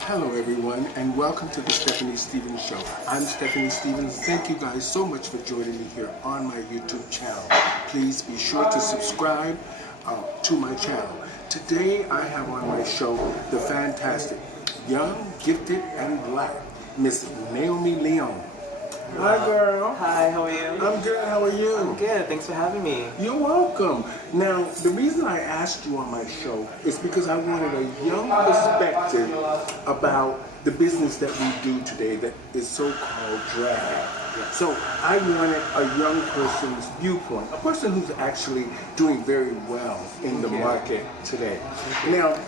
Hello everyone and welcome to the Stephanie Stevens Show. I'm Stephanie Stevens. Thank you guys so much for joining me here on my YouTube channel. Please be sure to subscribe to my channel. Today I have on my show the fantastic, young, gifted, and black Miss Naomi Leone. Hi girl. Hi, how are you? I'm good, how are you? I'm good, thanks for having me. You're welcome. Now, the reason I asked you on my show is because I wanted a young perspective about the business that we do today that is so-called drag. So I wanted a young person's viewpoint, a person who's actually doing very well in the market today. Now,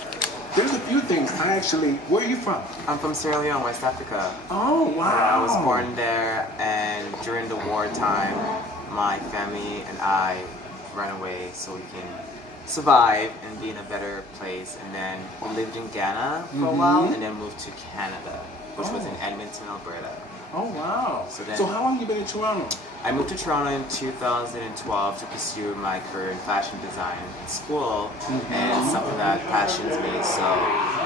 there's a few things. Where are you from? I'm from Sierra Leone, West Africa. Oh, wow. I was born there, and during the wartime, my family and I ran away so we can survive and be in a better place. And then we lived in Ghana for a while, and then moved to Canada, which was in Edmonton, Alberta. Oh, wow. So how long have you been in Toronto? I moved to Toronto in 2012 to pursue my career in fashion design in school, and it's something that passions me. So,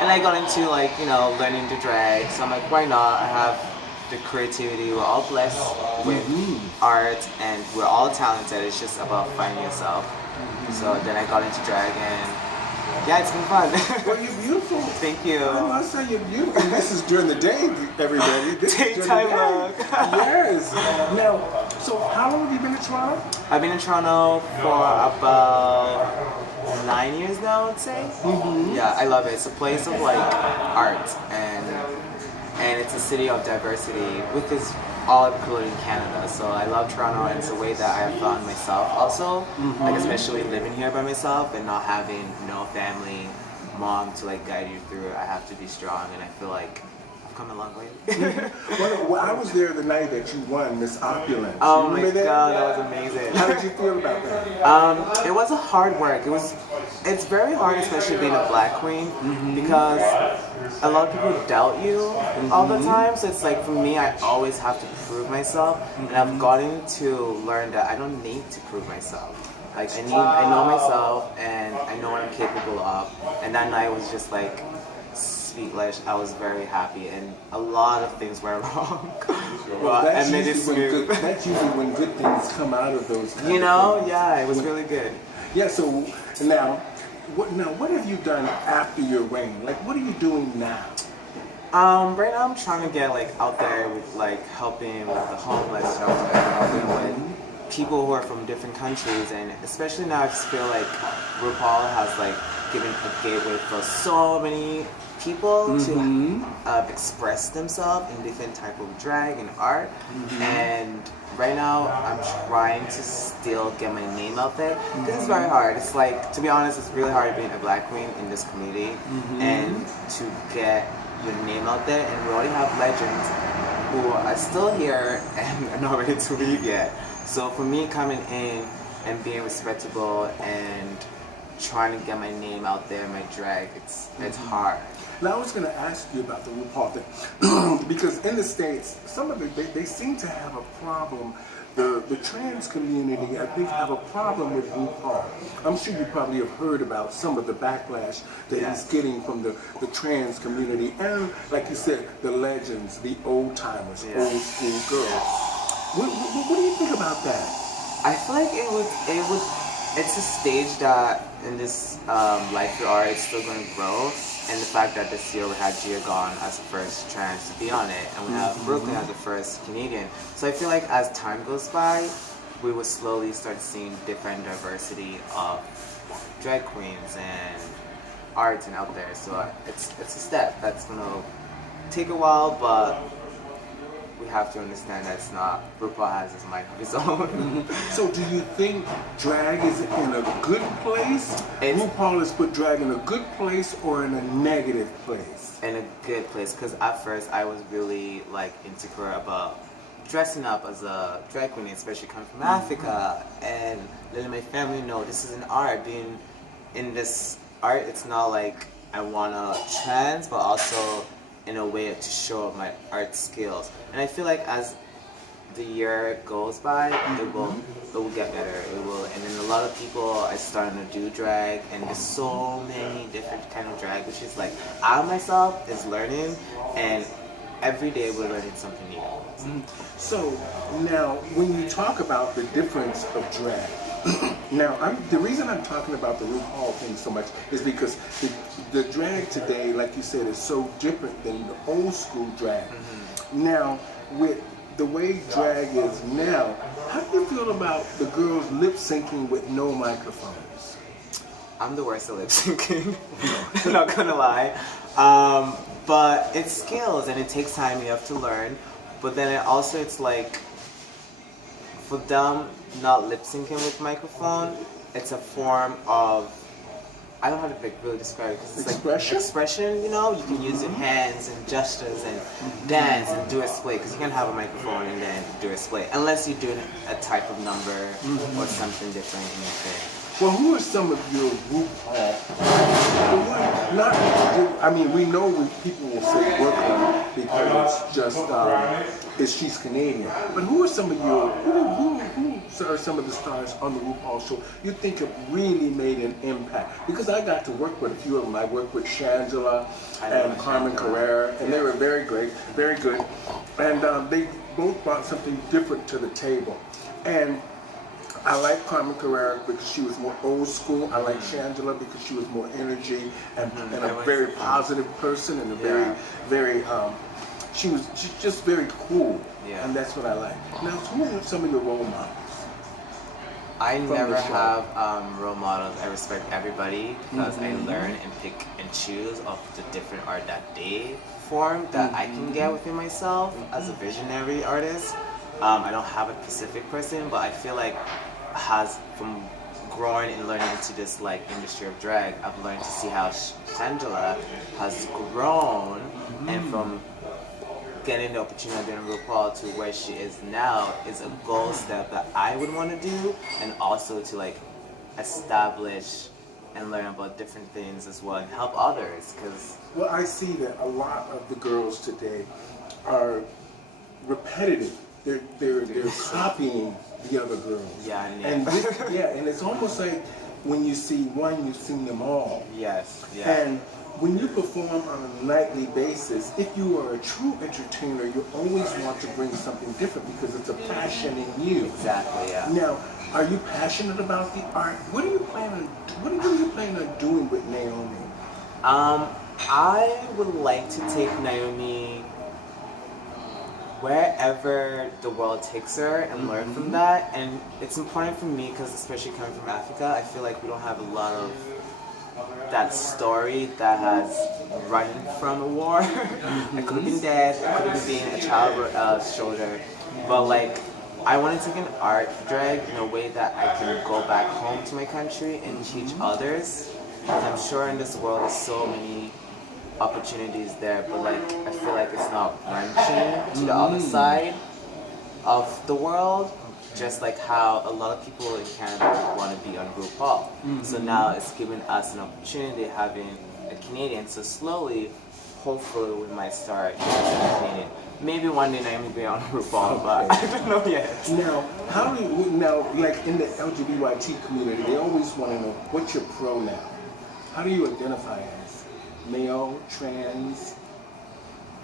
and I got into learning to drag. So I'm like, why not? I have the creativity. We're all blessed with art, and we're all talented. It's just about finding yourself. So then I got into drag, and yeah, it's been fun. Well, you're beautiful. Thank you. I must say you're beautiful. And this is during the day, everybody. This is during Daytime the day. look. Yes. Now, so how long have you been in Toronto? I've been in Toronto for about 9 years now, I'd say. Yeah, I love it. It's a place of art, and it's a city of diversity, which is all included in Canada. So I love Toronto, and it's a way that I have found myself also, especially living here by myself and not having no family, mom to guide you through it. I have to be strong, and I feel like I've come a long way. Well, I was there the night that you won Miss Opulence. Oh my Remember God, that was amazing. How did you feel about that? It was a hard work. It's very hard, especially being a black queen, because a lot of people doubt you all the time. So it's for me, I always have to prove myself, and I've gotten to learn that I don't need to prove myself. I know myself, and I know what I'm capable of. And that night was just speechless. I was very happy, and a lot of things were wrong. Well, that's usually when good things come out of those kind of things. Yeah, it was really good. Yeah, so now what have you done after your reign? What are you doing now? Right now I'm trying to get out there with helping with the homeless, helping with people who are from different countries, and especially now I just feel RuPaul has given a gateway for so many people to express themselves in different type of drag and art, and right now I'm trying to still get my name out there, because it's very hard. It's to be honest, it's really hard being a black queen in this community, and to get your name out there, and we already have legends who are still here and are not ready to leave yet. So for me, coming in and being respectable and trying to get my name out there, my drag, it's hard. Now I was going to ask you about the RuPaul thing, because in the States, some of it, they seem to have a problem. The trans community, I think, have a problem with RuPaul. I'm sure you probably have heard about some of the backlash that he's getting from the trans community, and like you said, the legends, the old timers, old school girls. What do you think about that? I feel like it's a stage that in this life we are, it's still going to grow. And the fact that this year we had Gia Gone as the first trans to be on it, and we have Brooklyn as the first Canadian. So I feel like as time goes by, we will slowly start seeing different diversity of drag queens and art and out there. So it's a step that's going to take a while, but we have to understand that it's not, RuPaul has his mind of his own. So do you think drag is in a good place? RuPaul has put drag in a good place or in a negative place? In a good place, because at first I was really insecure about dressing up as a drag queen, especially coming from Africa, and letting my family know this is an art. Being in this art, it's not I wanna trans, but also in a way to show my art skills. And I feel as the year goes by, it will get better. It will, and then a lot of people are starting to do drag, and there's so many different kind of drag, which is like I myself is learning, and every day we're learning something new. So now, when you talk about the difference of drag, now the reason I'm talking about the RuPaul thing so much is because the drag today, like you said, is so different than the old school drag. Now, with the way drag is now, how do you feel about the girls lip syncing with no microphones? I'm the worst at lip syncing. Not gonna lie. But it's skills and it takes time. You have to learn. But then it's like for them not lip syncing with microphone, it's a form of, I don't know how to really describe it because it's expression? Like expression. You know, you can use your hands and gestures and dance and do a split because you can have a microphone and then do a split unless you're doing a type of number or something different in your thing. Well, who are some of your RuPaul? I mean, we know people will say Brooklyn because it's just she's Canadian. But who are some of your who are some of the stars on the RuPaul show you think have really made an impact? Because I got to work with a few of them. I worked with Shangela and Carmen Carrera, and they were very great, very good, and they both brought something different to the table. And I like Carmen Carrera because she was more old school. I like Shangela because she was more energy and a very positive person and a very she's just very cool. Yeah. And that's what I like. Now, who are some of your role models? I never have role models. I respect everybody because I learn and pick and choose of the different art that they form that I can get within myself as a visionary artist. I don't have a specific person, but I feel like from growing and learning into this like industry of drag, I've learned to see how Shangela has grown, and from getting the opportunity of being RuPaul to where she is now is a goal step that I would want to do, and also to like establish and learn about different things as well and help others. Well, I see that a lot of the girls today are repetitive. They're copying the other girls. Yeah, and and it's almost like when you see one, you've seen them all. Yes, yeah. And when you perform on a nightly basis, if you are a true entertainer, you always want to bring something different because it's a passion in you. Exactly, yeah. Now, are you passionate about the art? What are you planning on doing with Naomi? I would like to take Naomi wherever the world takes her and learn from that. And it's important for me because, especially coming from Africa, I feel like we don't have a lot of that story that has run from a war. I could have been dead, I could have been a child soldier, but like I want to take an art drag in a way that I can go back home to my country and teach others. Because I'm sure in this world there's so many opportunities there, but like I feel like it's not branching to the other side of the world, just like how a lot of people in Canada want to be on RuPaul. So now it's giving us an opportunity having a Canadian. So slowly, hopefully we might start using a Canadian. Maybe one day Naomi will be on RuPaul, but I don't know yet. Now, like in the LGBTQ community, they always want to know what's your pronoun. How do you identify as? Male, trans?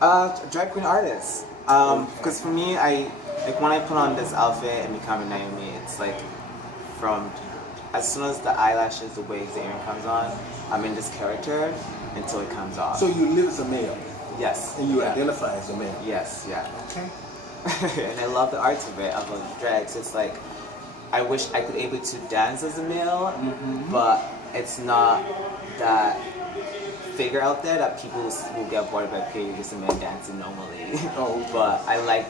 Drag queen artist. Because for me, when I put on this outfit and become a Naomi, it's like from as soon as the eyelashes, the wigs, the earring comes on, I'm in this character until it comes off. So you live as a male? Yes. And you identify as a male? Yes, yeah. Okay. And I love the arts of it. I love drag. So it's like, I wish I could able to dance as a male, but it's not that figure out there that people will get bored by paying just a man dancing normally. But I like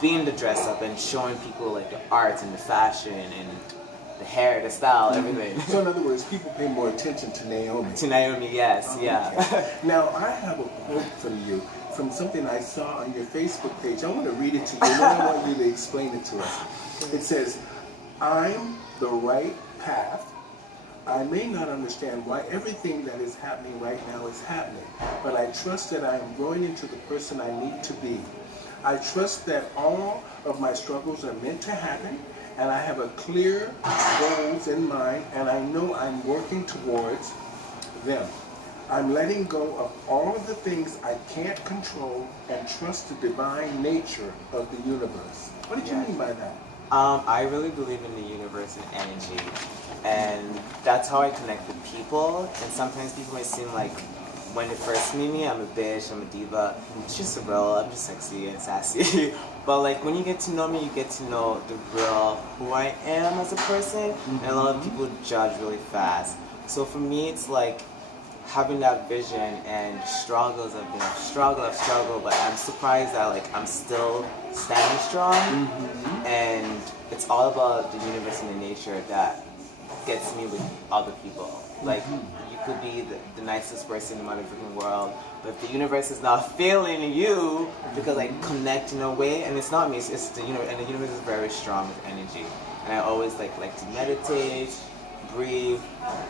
being the dress up and showing people like the arts and the fashion and the hair, the style, everything. So in other words, people pay more attention to Naomi. To Naomi, yes, yeah. Now I have a quote from you, from something I saw on your Facebook page. I want to read it to you, and then I want you to explain it to us. It says, "I'm the right path. I may not understand why everything that is happening right now is happening, but I trust that I am growing into the person I need to be. I trust that all of my struggles are meant to happen, and I have a clear goals in mind, and I know I'm working towards them. I'm letting go of all of the things I can't control and trust the divine nature of the universe. What did you mean by that? I really believe in the universe and energy, and that's how I connect with people. And sometimes people may seem like, when they first meet me, I'm a bitch, I'm a diva. It's just a real, I'm just sexy and sassy. But like when you get to know me, you get to know the real who I am as a person. And a lot of people judge really fast. So for me, it's like having that vision and struggles. I've been struggle, but I'm surprised that like I'm still standing strong. And it's all about the universe and the nature that gets me with other people. Like you could be the nicest person in the motherfucking world, but if the universe is not feeling you because I connect in a way, and it's not me, it's the universe, and the universe is very strong with energy. And I always like to meditate, breathe,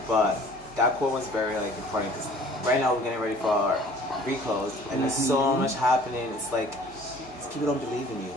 but that quote was very like important because right now we're getting ready for our recalls, and there's so much happening. It's like people don't believe in you,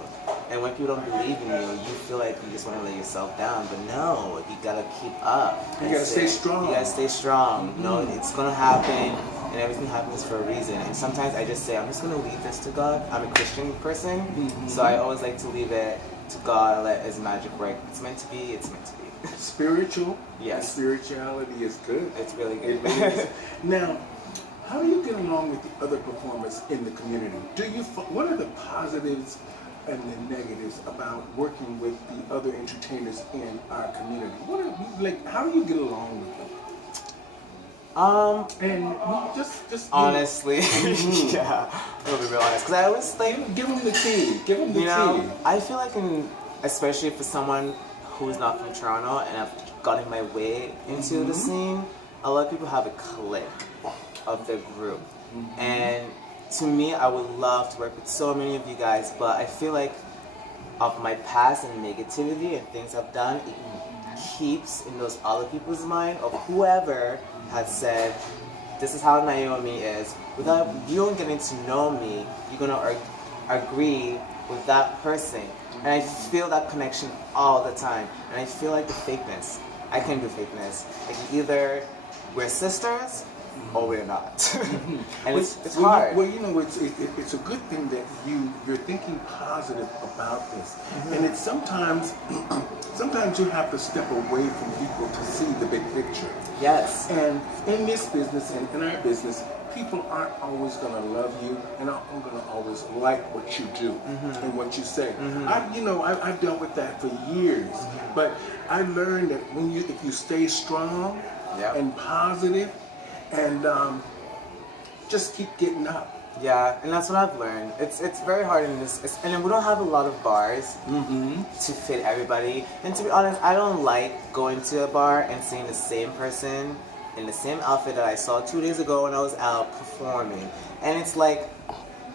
and when people don't believe in you, you feel like you just want to let yourself down. But no, you gotta keep up. You gotta stay strong. You gotta stay strong. You know, it's gonna happen, and everything happens for a reason. And sometimes I just say, I'm just gonna leave this to God. I'm a Christian person, so I always like to leave it to God and let His magic work. It's meant to be. It's meant to be. Spiritual? Yes. Spirituality is good. It's really good. It is. Now, how do you get along with the other performers in the community? What are the positives and the negatives about working with the other entertainers in our community? How do you get along with them? And just honestly, yeah, I'll be real honest. Because I always like give them the tea. Give them the tea. I feel like, especially for someone who's not from Toronto and I've gotten my way into the scene, a lot of people have a clique of their group, and to me, I would love to work with so many of you guys, but I feel like of my past and negativity and things I've done, it keeps in those other people's mind of whoever has said, this is how Naomi is. Without you getting to know me, you're gonna agree with that person. And I feel that connection all the time. And I feel like the fakeness. I can't do fakeness. Like either we're sisters or we're not. And it's hard. It's a good thing that you're thinking positive about this. And it's sometimes you have to step away from people to see the big picture. Yes. And in this business and in our business, people aren't always going to love you and aren't going to always like what you do and what you say. I've dealt with that for years, but I learned that if you stay strong and positive and just keep getting up. Yeah, and that's what I've learned. It's very hard in this, and we don't have a lot of bars to fit everybody. And to be honest, I don't like going to a bar and seeing the same person in the same outfit that I saw 2 days ago when I was out performing. And it's like,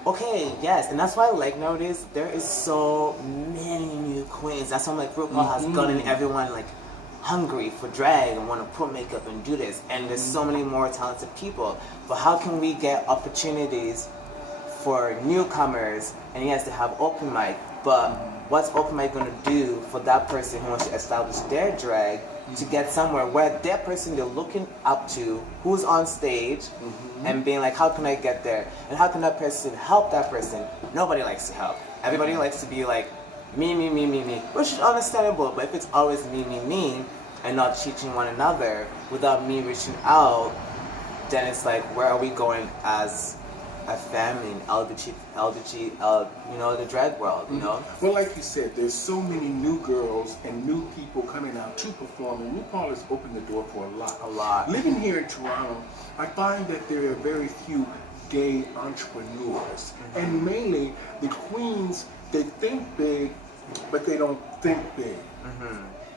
okay, yes, and that's why I like nowadays, there is so many new queens. That's why I'm like, RuPaul has gotten everyone like hungry for drag and want to put makeup and do this. And there's so many more talented people. But how can we get opportunities for newcomers? And yes, they have open mic, but what's open mic going to do for that person who wants to establish their drag to get somewhere where that person they're looking up to, who's on stage, and being like, how can I get there? And how can that person help that person? Nobody likes to help. Everybody likes to be like, me, which is understandable, but if it's always me, and not teaching one another without me reaching out, then it's like, where are we going as a family in the drag world, you know? Well, like you said, there's so many new girls and new people coming out to perform, and RuPaul has opened the door for a lot. Living here in Toronto, I find that there are very few gay entrepreneurs, and mainly the queens, they think big, but they don't think big.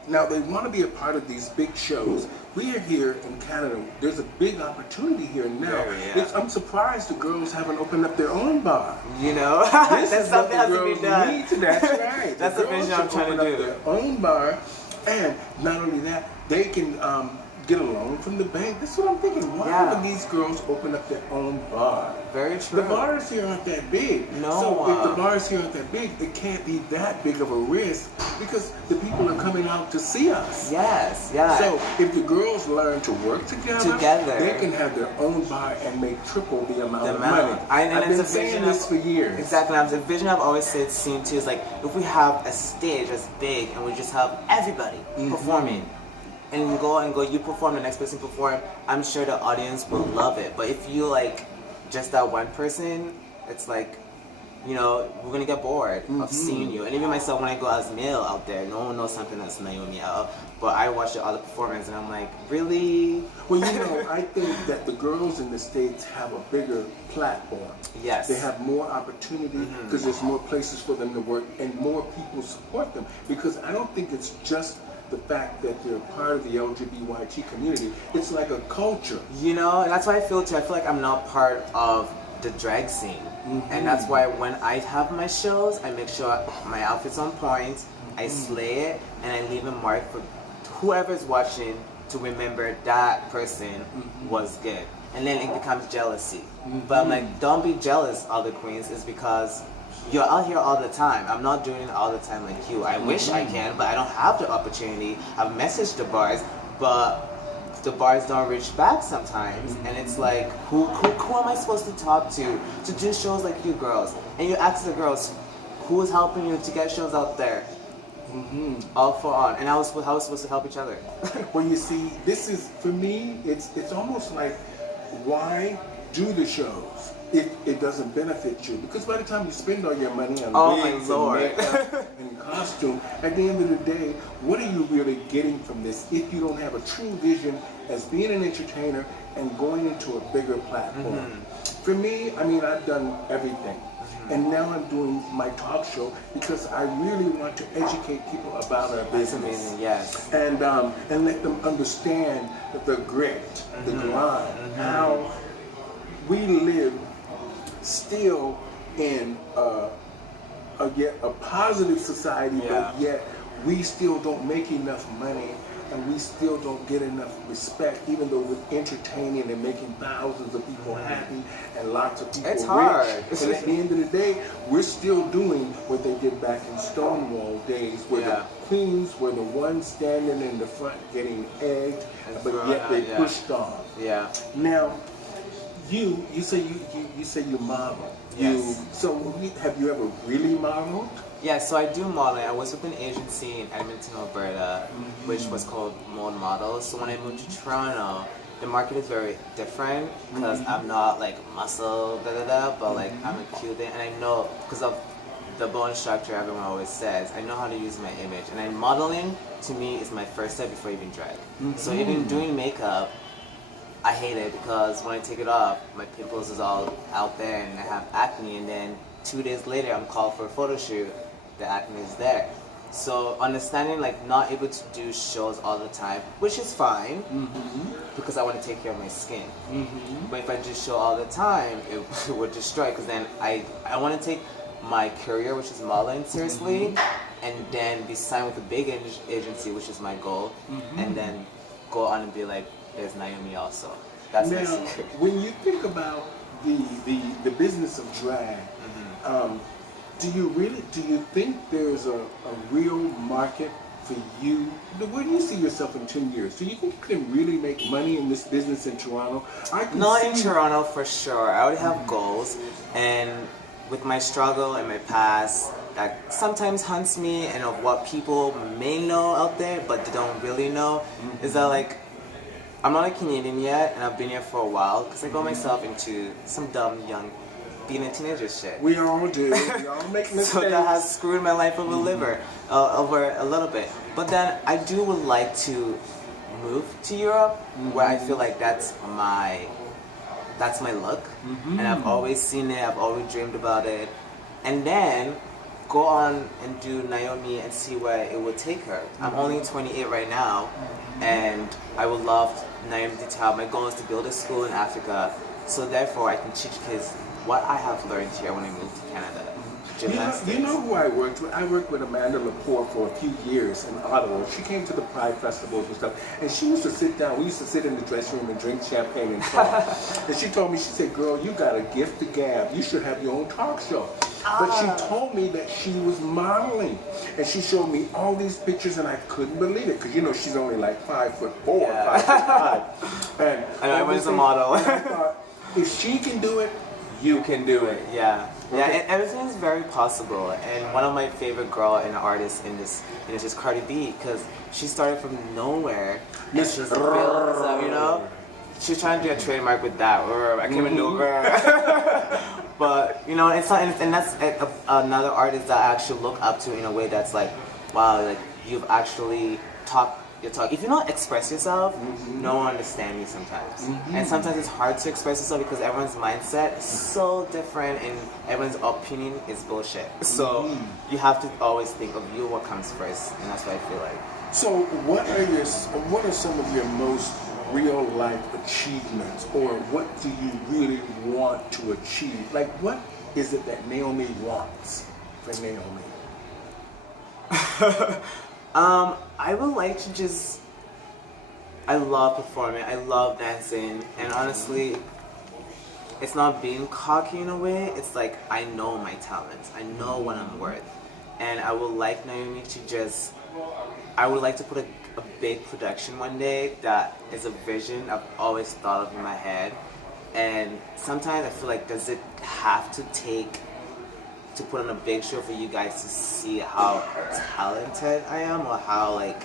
Now, they want to be a part of these big shows. We are here in Canada. There's a big opportunity here now. I'm surprised the girls haven't opened up their own bar. You know, that's something has to be done. That's right. That's the vision I'm trying to do. Their own bar, and not only that, they can get a loan from the bank. That's what I'm thinking. Why Yeah. would these girls open up their own bar? Very true. The bars here aren't that big. No. So if the bars here aren't that big, it can't be that big of a risk because the people are coming out to see us. Yes, yeah. So if the girls learn to work together, Together. they can have their own bar and make triple the amount The of amount. money. And I've it's been a saying vision this of- for years. Exactly. The vision I've always seen too is like if we have a stage as big and we just have everybody performing, and you perform, the next person perform, I'm sure the audience will love it. But if you like just that one person, it's like, you know, we're gonna get bored of seeing you. And even myself, when I go as male out there, no one knows something that's Naomi out. But I watch the other performance and I'm like, really? Well, you know, I think that the girls in the States have a bigger platform. Yes. They have more opportunity because there's more places for them to work and more people support them. Because I don't think it's just the fact that they're part of the LGBTQ community. It's like a culture. You know, and that's why I feel too. I feel like I'm not part of the drag scene. And that's why when I have my shows, I make sure my outfit's on point, I slay it, and I leave a mark for whoever's watching to remember that person was good. And then it becomes jealousy. But I'm like, don't be jealous, other queens, is because you're out here all the time. I'm not doing it all the time like you. I wish I can, but I don't have the opportunity. I've messaged the bars, but the bars don't reach back sometimes. And it's like, who am I supposed to talk to do shows like you girls? And you ask the girls, who is helping you to get shows out there? All for on. And how are we supposed to help each other? Well, you see, this is, for me, it's almost like, why do the shows if it doesn't benefit you? Because by the time you spend all your money on Oh my wigs Lord. and makeup and costume, at the end of the day, what are you really getting from this if you don't have a true vision as being an entertainer and going into a bigger platform? For me, I mean, I've done everything. And now I'm doing my talk show because I really want to educate people about our That's business. amazing, yes. And let them understand the grit, the grind, how we live still in yet a positive society, Yeah. but yet we still don't make enough money and we still don't get enough respect, even though we're entertaining and making thousands of people happy and lots of people It's rich. hard. And at the end of the day, we're still doing what they did back in Stonewall days, where Yeah. the queens were the ones standing in the front getting egged, And but thrown yet out, they yeah. pushed on. Yeah. Now, you say you model. Yes. Have you ever really modeled? Yeah, so I do modeling. I was with an agency in Edmonton, Alberta, which was called Mode Models. So when I moved to Toronto, the market is very different because I'm not like muscle, but like I'm a cute and I know because of the bone structure everyone always says, I know how to use my image. And then modeling to me is my first step before even drag. So even doing makeup, I hate it because when I take it off, my pimples is all out there and I have acne, and then 2 days later I'm called for a photo shoot, the acne is there. So understanding like not able to do shows all the time, which is fine because I want to take care of my skin. But if I do show all the time, it would destroy because then I want to take my career, which is modeling, seriously, and then be signed with a big agency, which is my goal, and then go on and be like, there's Naomi also. That's my Now, secret. when you think about the business of drag, do you think there's a real market for you? Where do you see yourself in 10 years? Do you think you can really make money in this business in Toronto? Not in Toronto for sure. I would have goals, and with my struggle and my past, that sometimes haunts me, and of what people may know out there, but they don't really know, is that like, I'm not a Canadian yet, and I've been here for a while, because I got myself into some dumb, young, being a teenager shit. We all do. We all make mistakes. So that has screwed my life over over a little bit. But then I would like to move to Europe, where I feel like that's my look, and I've always seen it. I've always dreamed about it, and then go on and do Naomi and see where it would take her. I'm only 28 right now, and I would love Naomi to tell. My goal is to build a school in Africa, so therefore I can teach kids what I have learned here when I moved to Canada. gymnastics. You know who I worked with? I worked with Amanda Lepore for a few years in Ottawa. She came to the Pride festivals and stuff, and she used to sit down. We used to sit in the dressing room and drink champagne and talk. And she told me, she said, "Girl, you got a gift to gab. You should have your own talk show." But she told me that she was modeling, and she showed me all these pictures, and I couldn't believe it because you know she's only like 5'4", 5'5", and everyone's a model. And I thought, if she can do it, you can do it. Yeah, yeah, Okay. and everything is very possible. And one of my favorite girl and artists in this is just Cardi B, because she started from nowhere and Miss she's built this up, you know. She's trying to do a trademark with that, or I can't even do it. But you know, it's not, and that's another artist that I actually look up to in a way that's like, wow, like you've actually talked your talk. If you don't express yourself, no one understands you sometimes. And sometimes it's hard to express yourself because everyone's mindset is so different and everyone's opinion is bullshit. So you have to always think of you, what comes first, and that's what I feel like. So what are some of your most real life achievements, or what do you really want to achieve? Like, what is it that Naomi wants for Naomi? I would like to just, I love performing, I love dancing, and honestly, it's not being cocky in a way, it's like I know my talents, I know what I'm worth, and I would like Naomi to just, I would like to put a big production one day that is a vision I've always thought of in my head, and sometimes I feel like, does it have to take to put on a big show for you guys to see how talented I am, or how, like,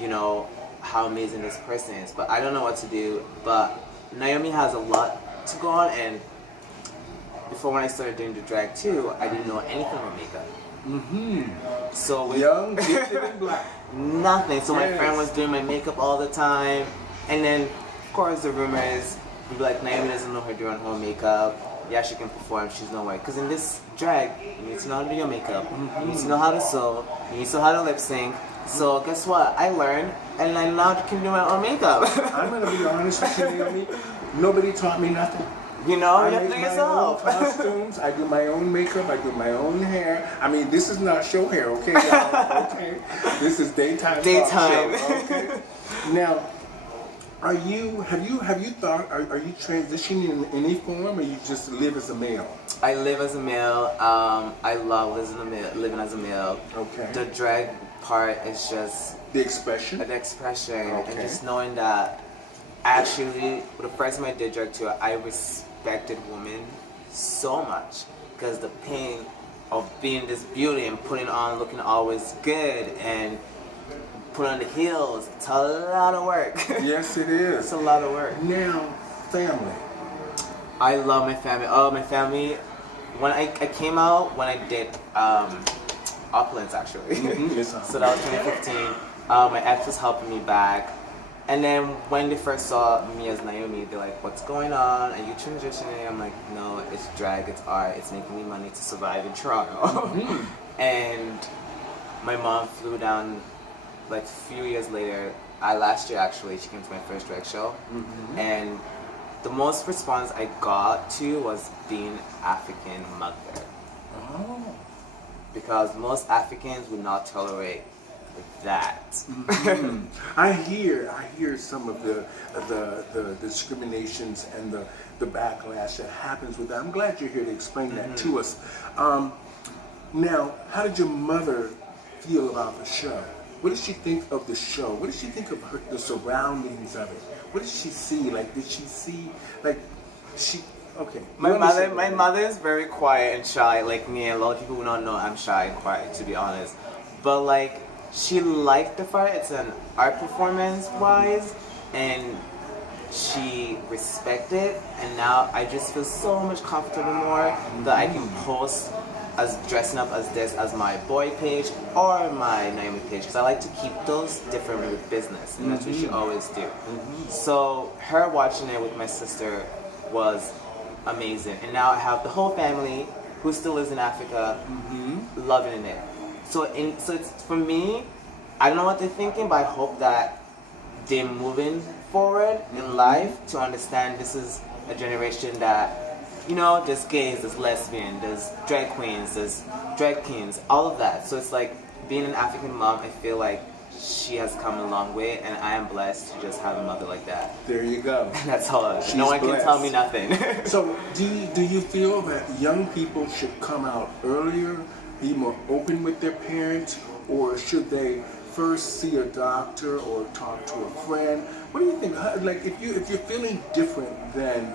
you know, how amazing this person is? But I don't know what to do. But Naomi has a lot to go on, and before, when I started doing the drag too, I didn't know anything about makeup. So with Young, gifted, and black. nothing. So my Yes. friend was doing my makeup all the time, and then of course the rumors would be like, Naomi doesn't know her doing her own makeup. Yeah, she can perform, she's no way. Because in this drag, you need to know how to do your makeup, you need to know how to sew, you need to know how to lip sync. So guess what? I learned, and I now can do my own makeup. I'm gonna be honest with you, Naomi. Nobody taught me nothing. You know, I you have to make do my yourself. own costumes. I do my own makeup. I do my own hair. I mean, this is not show hair, okay, guys? Okay, this is daytime. Daytime. Talk show, okay. Now, have you thought? Are you transitioning in any form, or you just live as a male? I live as a male. I love living as a male. Okay. The drag part is just The expression. the expression, Okay. and just knowing that actually, the first time I did drag tour, I respected women so much, because the pain of being this beauty and putting on, looking always good, and put on the heels, it's a lot of work. Yes, it It's is. a lot of work. Now, family. I love my family. Oh, my family. When I came out, when I did Opulence, actually. Yes, So that was 2015. My ex was helping me back. And then when they first saw me as Naomi, they're like, what's going on? Are you transitioning? I'm like, no, it's drag, it's art, it's making me money to survive in Toronto. And my mom flew down like a few years later, last year actually, she came to my first drag show. And the most response I got to was being African mother. Oh. Because most Africans would not tolerate that. I hear some of the discriminations and the backlash that happens with that. I'm glad you're here to explain that to us. Now, how did your mother feel about the show? What did she think of the show? What did she think of the surroundings of it? What did she see? Like, did she see, like, she, okay. My mother is very quiet and shy, like me, and a lot of people who don't know I'm shy and quiet, to be honest. But like, she liked the fight. It's an art performance wise, and she respected it. And now I just feel so much comfortable more that I can post as dressing up as this as my boy page or my Naomi page, because I like to keep those different with business, and that's what she always do. So her watching it with my sister was amazing, and now I have the whole family who still lives in Africa, loving it. So it's, for me, I don't know what they're thinking, but I hope that they're moving forward in life to understand this is a generation that you know, there's gays, there's lesbian, there's drag queens, there's drag kings, all of that. So it's like being an African mom, I feel like she has come a long way, and I am blessed to just have a mother like that. There you go. That's all. She's No one blessed. can tell me nothing. So, do you feel that young people should come out earlier, be more open with their parents, or should they first see a doctor or talk to a friend? What do you think? Like, if you're feeling different than,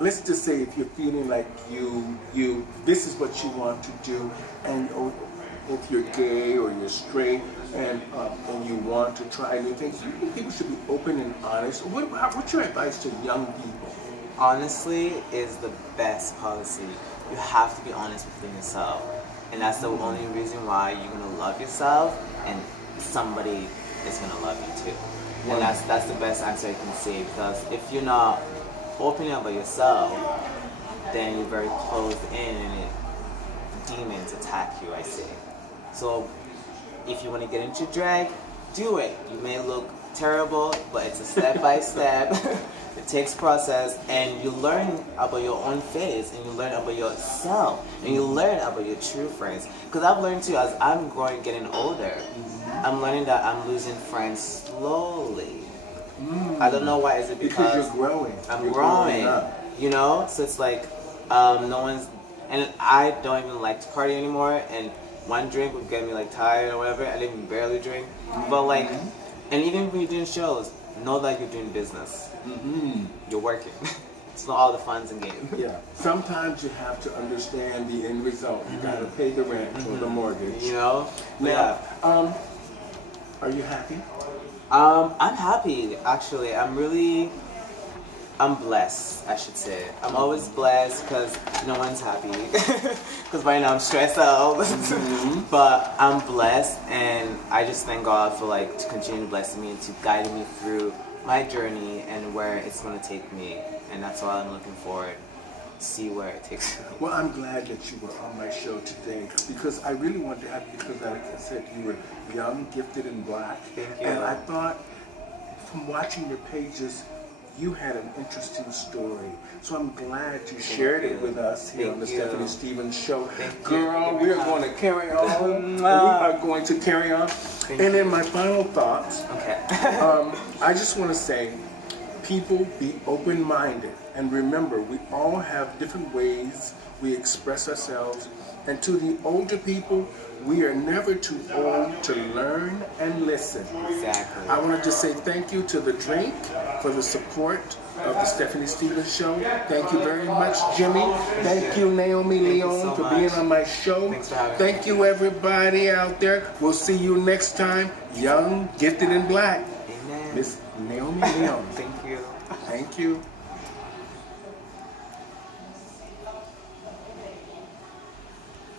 let's just say, if you're feeling like you this is what you want to do, and or if you're gay or you're straight and you want to try new things, you think people should be open and honest? What's your advice to young people? Honestly is the best policy. You have to be honest within yourself. And that's the only reason why you're gonna love yourself and somebody is gonna love you too. And that's the best answer I can say, because if you're not opening up about yourself, then you're very closed in and demons attack you, I say. So if you want to get into drag, do it. You may look terrible, but it's a step by step. It takes process, and you learn about your own face, and you learn about yourself, and you learn about your true friends. Because I've learned too, as I'm getting older, I'm learning that I'm losing friends slowly. I don't know why. Is it because you're growing? I'm growing. You know, so it's like no one's, and I don't even like to party anymore, and one drink would get me like tired or whatever. I didn't even barely drink, but like, and even when you're doing shows, know that you're doing business. You're working. It's not all the funs and games. Yeah. Sometimes you have to understand the end result. You gotta pay the rent or the mortgage. You know. Now, are you happy? I'm happy actually. I'm blessed, I should say. I'm always blessed because no one's happy. Because right now I'm stressed out. But I'm blessed, and I just thank God for like to continue blessing me and to guide me through my journey and where it's going to take me. And that's all I'm looking forward to see where it takes me. Well, I'm glad that you were on my show today, because I really wanted to have you, because like I said, you were young, gifted, and black. Thank you. And I thought, from watching your pages, you had an interesting story. So I'm glad you shared it with us here on the Stephanie Stevens Show. Girl, we are going to carry on. We are going to carry on. And then my final thoughts. Okay. I just want to say, people, be open-minded. And remember, we all have different ways we express ourselves. And to the older people, we are never too old to learn and listen. Exactly. I want to just say thank you to The Drink for the support of the Stephanie Stevens Show. Thank you very much, Jimmy. Thank you, Naomi Leone, for being on my show. Thanks for having me. Thank you, everybody out there. We'll see you next time. Young, gifted, and black. Amen. Miss Naomi Leone. Thank you. Thank you.